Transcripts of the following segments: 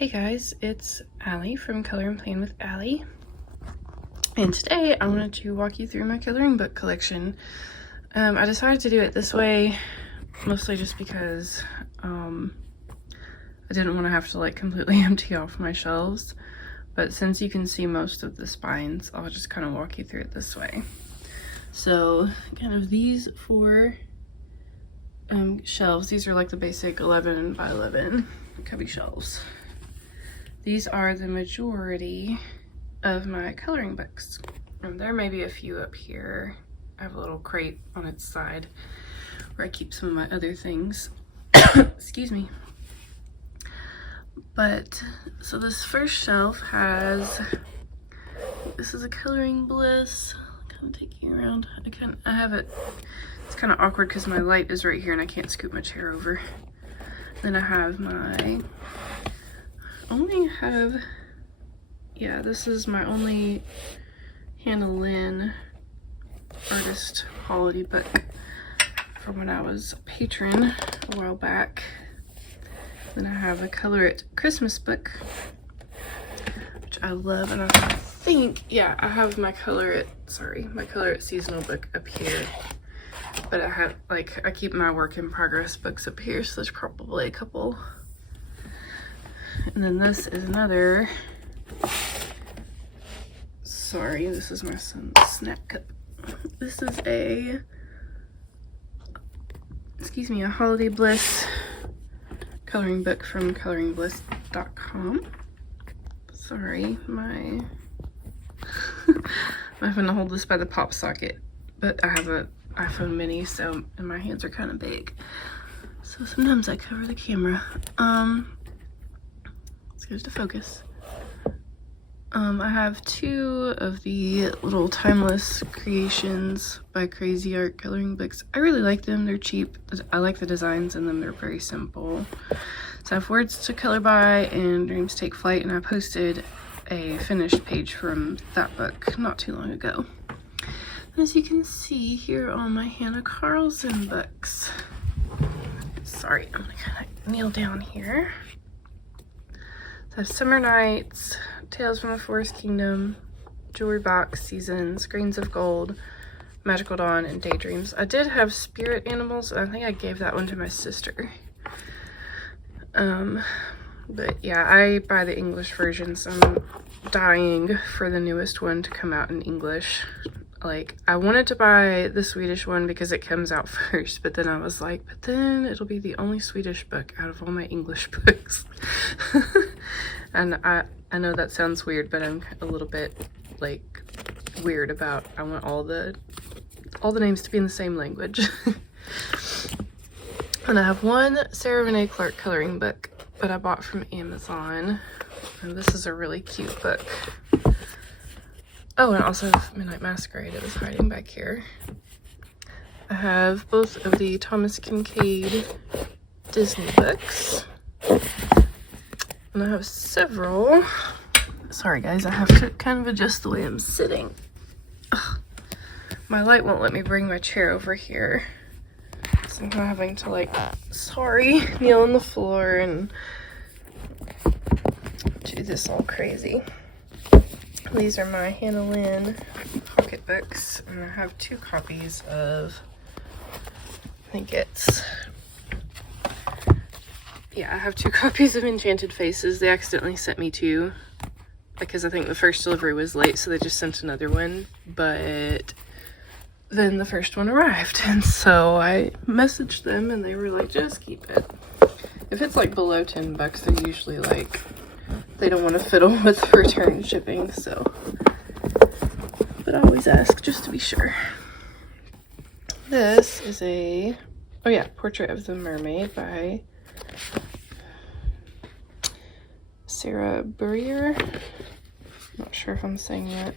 Hey guys, it's Allie from Color and Plan with Allie, and today I wanted to walk you through my coloring book collection. I decided to do it this way mostly just because I didn't want to have to like completely empty off my shelves, but since you can see most of the spines, I'll just kind of walk you through it this way. So kind of these four shelves, these are like the basic 11 by 11 cubby shelves. These are the majority of my coloring books. And there may be a few up here. I have a little crate on its side where I keep some of my other things. Excuse me. But, so this first shelf has, this is a Coloring Bliss. I'll kind of take you around. I have it, it's kind of awkward because my light is right here and I can't scoot my chair over. Then I have my, this is my only Hannah Lynn artist quality book from when I was a patron a while back. Then I have a Color It Christmas book, which I love, and I think, I have my Color It seasonal book up here. But I keep my work in progress books up here, so there's probably a couple. And then this is another, this is my son's snack cup. This is a Holiday Bliss coloring book from coloringbliss.com. Sorry, I'm having to hold this by the pop socket, but I have an iPhone mini, and my hands are kind of big. So sometimes I cover the camera. Let's go to focus. I have two of the little Timeless Creations by Crazy Art coloring books. I really like them. They're cheap. I like the designs in them. They're very simple. So I have Words to Color By and Dreams Take Flight, and I posted a finished page from that book not too long ago. As you can see here on my Hannah Carlson books. Sorry, I'm gonna kind of kneel down here. So I have Summer Nights, Tales from the Forest Kingdom, Jewelry Box, Seasons, Grains of Gold, Magical Dawn, and Daydreams. I did have Spirit Animals. I think I gave that one to my sister. But yeah, I buy the English version, so I'm dying for the newest one to come out in English. Like, I wanted to buy the Swedish one because it comes out first, but then I was like, but then it'll be the only Swedish book out of all my English books. And I know that sounds weird, but I'm a little bit like weird about, I want all the names to be in the same language. And I have one Sarah Renee Clark coloring book that I bought from Amazon, and this is a really cute book. Oh, and I also have Midnight Masquerade. It was hiding back here. I have both of the Thomas Kincaid Disney books. And I have several. Sorry guys, I have to kind of adjust the way I'm sitting. Ugh. My light won't let me bring my chair over here. So I'm having to kneel on the floor and do this all crazy. These are my Hannah Lynn pocket books, and I have two copies of, I have two copies of Enchanted Faces. They accidentally sent me two because I think the first delivery was late, so they just sent another one, but then the first one arrived, and so I messaged them and they were like, just keep it. If it's like below $10, they're usually like, they don't want to fiddle with return shipping, so, but I always ask just to be sure. This is a, Portrait of the Mermaid by Sarah Burrier. Not sure if I'm saying that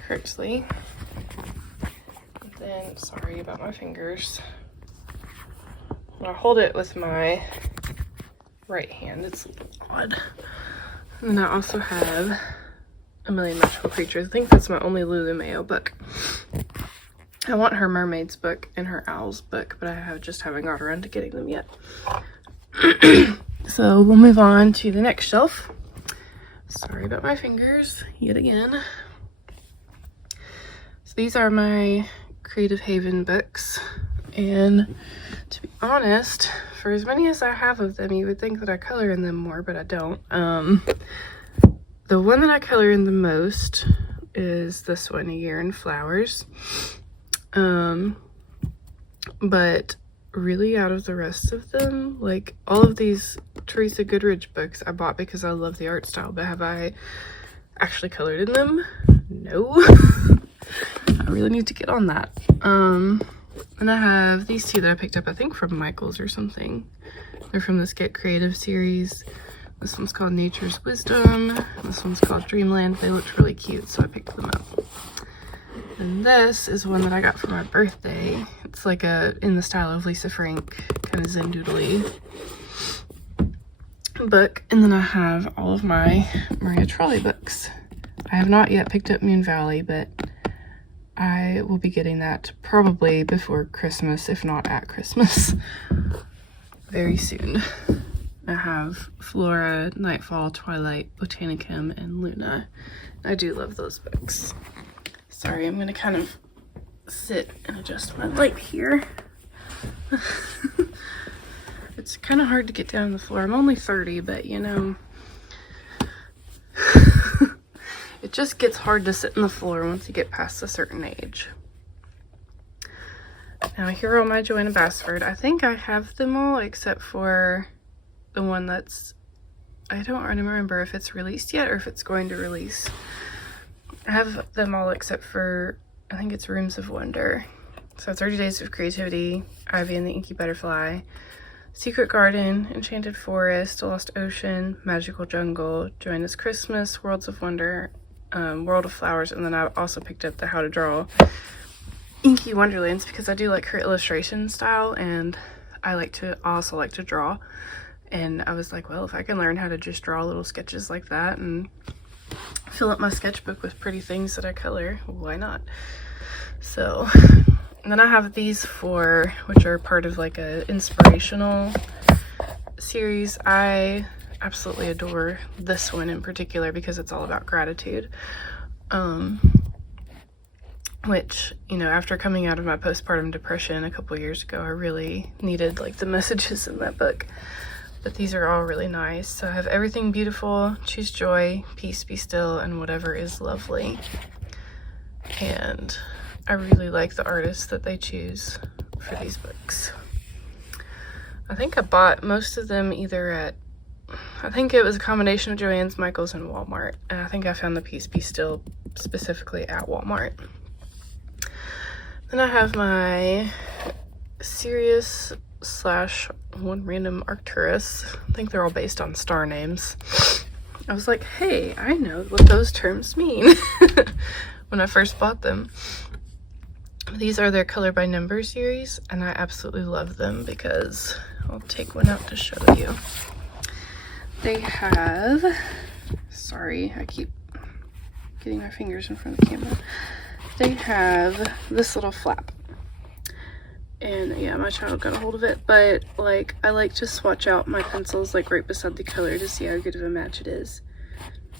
correctly. And then, sorry about my fingers. When I hold it with my right hand, it's a little odd. And then I also have A Million Magical Creatures. I think that's my only Lulu Mayo book. I want her mermaids book and her owls book, but I just haven't got around to getting them yet. So we'll move on to the next shelf. Sorry about my fingers yet again. So these are my Creative Haven books, and to be honest, for as many as I have of them, you would think that I color in them more, but I don't. The one that I color in the most is this one, A Year in Flowers. But really, out of the rest of them, like all of these Teresa Goodridge books I bought because I love the art style, but have I actually colored in them? No. I really need to get on that. And I have these two that I picked up, I think from Michaels or something. They're from this Get Creative series. This one's called Nature's Wisdom. This one's called Dreamland. They looked really cute, so I picked them up. And this is one that I got for my birthday. It's like in the style of Lisa Frank, kind of zen doodly book. And then I have all of my Maria Trolley books. I have not yet picked up Moon Valley, but I will be getting that probably before Christmas, if not at Christmas, very soon. I have Flora, Nightfall, Twilight, Botanicum, and Luna. I do love those books. Sorry, I'm gonna kind of sit and adjust my light here. It's kind of hard to get down on the floor. I'm only 30, but you know, it just gets hard to sit on the floor once you get past a certain age. Now here are all my Joanna Basford. I think I have them all except for the one that's, I don't remember if it's released yet or if it's going to release. I have them all except for, I think it's Rooms of Wonder. So 30 Days of Creativity, Ivy and the Inky Butterfly, Secret Garden, Enchanted Forest, Lost Ocean, Magical Jungle, Joanna's Christmas, Worlds of Wonder, World of Flowers, and then I also picked up the How to Draw Inky Wonderlands because I do like her illustration style, and I also like to draw. And I was like, well, if I can learn how to just draw little sketches like that and fill up my sketchbook with pretty things that I color, why not? So, and then I have these four, which are part of like a inspirational series. I absolutely adore this one in particular because it's all about gratitude. Which, you know, after coming out of my postpartum depression a couple years ago, I really needed like the messages in that book. But these are all really nice. So I have Everything Beautiful, Choose Joy, Peace Be Still, and Whatever Is Lovely. And I really like the artists that they choose for these books. I think I bought most of them either at, I think it was a combination of Joann's, Michaels, and Walmart. And I think I found the Peace Be Still specifically at Walmart. Then I have my Sirius / One Random Arcturus. I think they're all based on star names. I was like, hey, I know what those terms mean when I first bought them. These are their Color by Number series, and I absolutely love them because I'll take one out to show you. They have, sorry, I keep getting my fingers in front of the camera. They have this little flap. And yeah, my child got a hold of it, but like I like to swatch out my pencils like right beside the color to see how good of a match it is.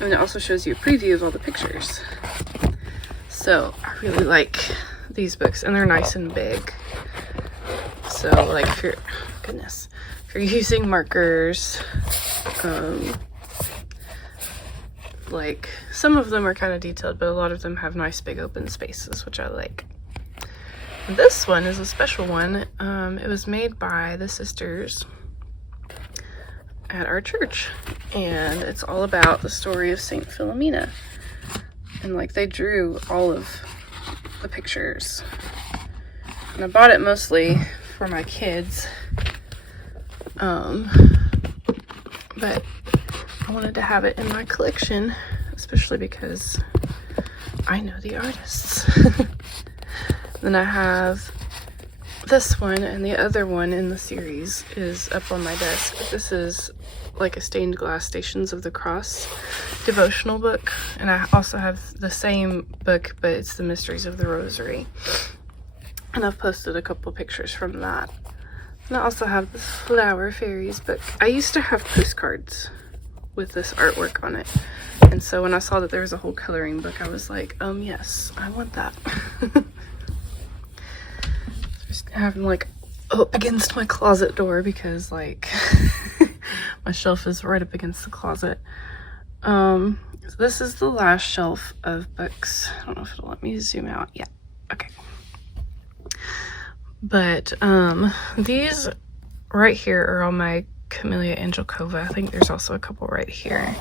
And it also shows you a preview of all the pictures. So I really like these books, and they're nice and big. So like if you're, goodness, if you're using markers, like some of them are kind of detailed, but a lot of them have nice big open spaces, which I like. This one is a special one. It was made by the sisters at our church, and it's all about the story of Saint Philomena. And like they drew all of the pictures. And I bought it mostly for my kids. But I wanted to have it in my collection, especially because I know the artists. Then I have this one, and the other one in the series is up on my desk. This is like a stained glass Stations of the Cross devotional book, and I also have the same book, but it's the Mysteries of the Rosary, and I've posted a couple pictures from that. And I also have this Flower Fairies book. I used to have postcards with this artwork on it. And so when I saw that there was a whole coloring book, I was like, yes, I want that. Just having like up against my closet door because like my shelf is right up against the closet. So this is the last shelf of books. I don't know if it'll let me zoom out. Yeah, okay. But these right here are all my Camellia Angelcova. I think there's also a couple right here.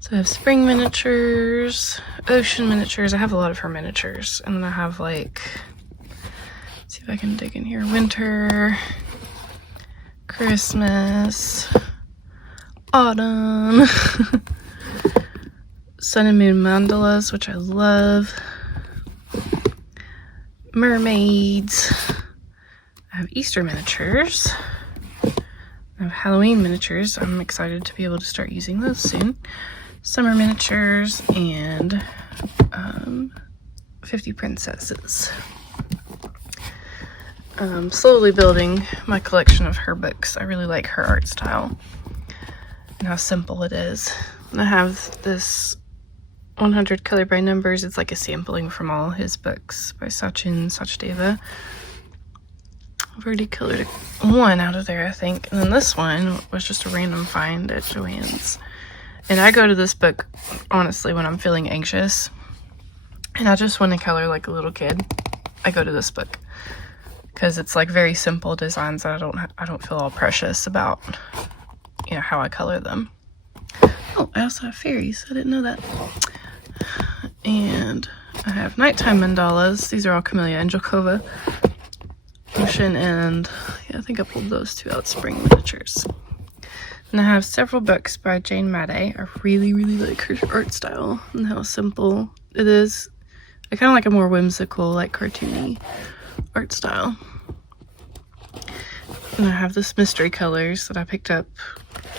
So I have spring miniatures, ocean miniatures. I have a lot of her miniatures. And then I have like, let's see if I can dig in here. Winter, Christmas, autumn, sun and moon mandalas, which I love. Mermaids. I have Easter miniatures. I have Halloween miniatures. I'm excited to be able to start using those soon. Summer miniatures and 50 princesses. Slowly building my collection of her books. I really like her art style and how simple it is. And I have this 100 color by numbers. It's like a sampling from all his books by Sachin Sachdeva. I've already colored one out of there, I think. And then this one was just a random find at Joann's. And I go to this book, honestly, when I'm feeling anxious and I just want to color like a little kid. I go to this book because it's like very simple designs that I don't feel all precious about, you know, how I color them. Oh, I also have fairies. I didn't know that. And I have nighttime mandalas. These are all Camellia Angelcova. Ocean and yeah, I think I pulled those two out, spring miniatures. And I have several books by Jane Madday. I really, really like her art style and how simple it is. I kind of like a more whimsical, like cartoony art style. And I have this mystery colors that I picked up,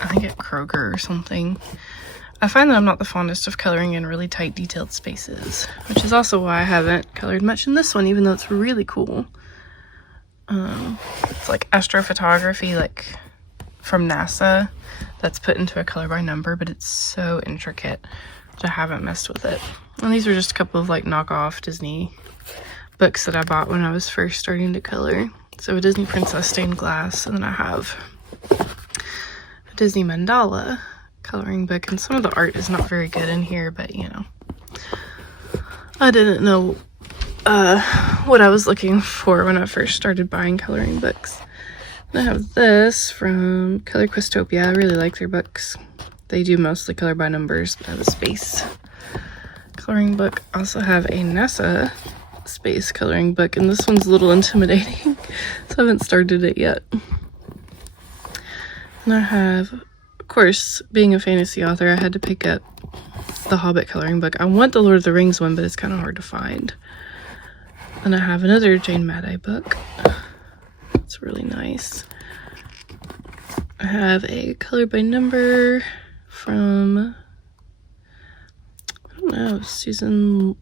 I think at Kroger or something. I find that I'm not the fondest of coloring in really tight detailed spaces, which is also why I haven't colored much in this one, even though it's really cool. It's like astrophotography, like from NASA, that's put into a color by number, but it's so intricate that I haven't messed with it. And these are just a couple of like knockoff Disney books that I bought when I was first starting to color. So a Disney Princess stained glass, and then I have a Disney mandala coloring book, and some of the art is not very good in here, but you know, I didn't know what I was looking for when I first started buying coloring books. And I have this from Color Questopia. I really like their books. They do mostly color by numbers, but I have a space coloring book. I also have a NASA space coloring book, and this one's a little intimidating, so I haven't started it yet. And I have, of course, being a fantasy author, I had to pick up the Hobbit coloring book. I want the Lord of the Rings one, but it's kind of hard to find. And I have another Jane Madday book. It's really nice. I have a color by number from, I don't know, Susan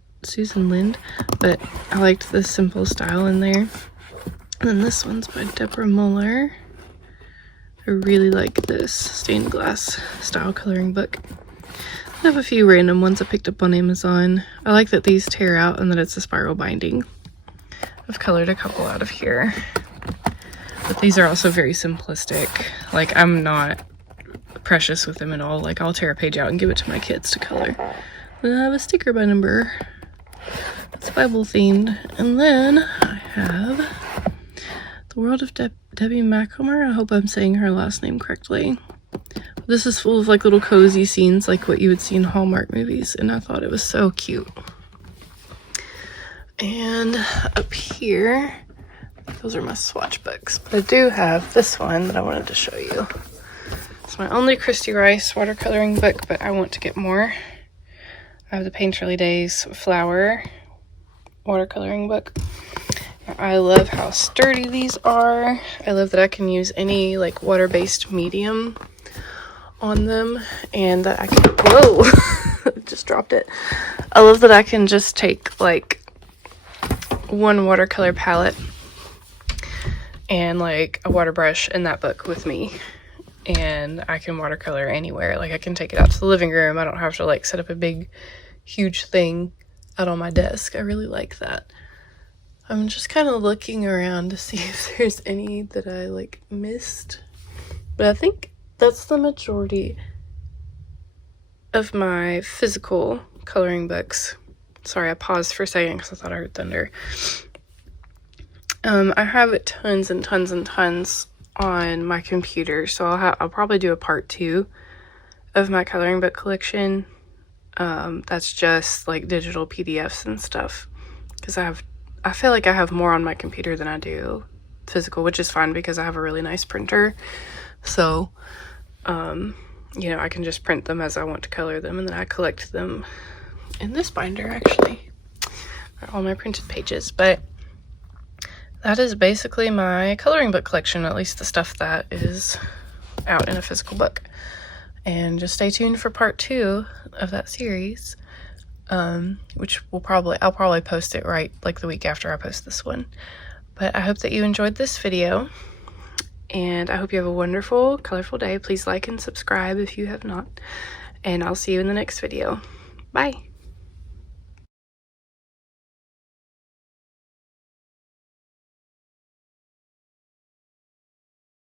Lind, but I liked the simple style in there. And then this one's by Deborah Muller. I really like this stained glass style coloring book. I have a few random ones I picked up on Amazon. I like that these tear out and that it's a spiral binding. I've colored a couple out of here, but these are also very simplistic. Like, I'm not precious with them at all. Like, I'll tear a page out and give it to my kids to color. Then I have a sticker by number. It's Bible themed. And then I have The World of Debbie Macomber. I hope I'm saying her last name correctly. This is full of like little cozy scenes like what you would see in Hallmark movies, and I thought it was so cute. And up here, those are my swatch books, but I do have this one that I wanted to show you. It's my only Christy Rice watercoloring book, but I want to get more. I have the Painterly Days Flower watercoloring book. I love how sturdy these are. I love that I can use any like water-based medium on them, and that I can, whoa, just dropped it. I love that I can just take like one watercolor palette and like a water brush in that book with me, and I can watercolor anywhere. Like I can take it out to the living room. I don't have to like set up a big huge thing out on my desk. I really like that. I'm just kind of looking around to see if there's any that I like missed, but I think that's the majority of my physical coloring books. Sorry, I paused for a second because I thought I heard thunder. I have tons and tons and tons on my computer, so I'll probably do a part 2 of my coloring book collection. That's just like digital PDFs and stuff, because I feel like I have more on my computer than I do physical, which is fine because I have a really nice printer. So, you know, I can just print them as I want to color them, and then I collect them in this binder, actually, all my printed pages. But that is basically my coloring book collection, at least the stuff that is out in a physical book. And just stay tuned for part 2 of that series, which I'll probably post it right like the week after I post this one. But I hope that you enjoyed this video, and I hope you have a wonderful, colorful day. Please like and subscribe if you have not, and I'll see you in the next video. Bye.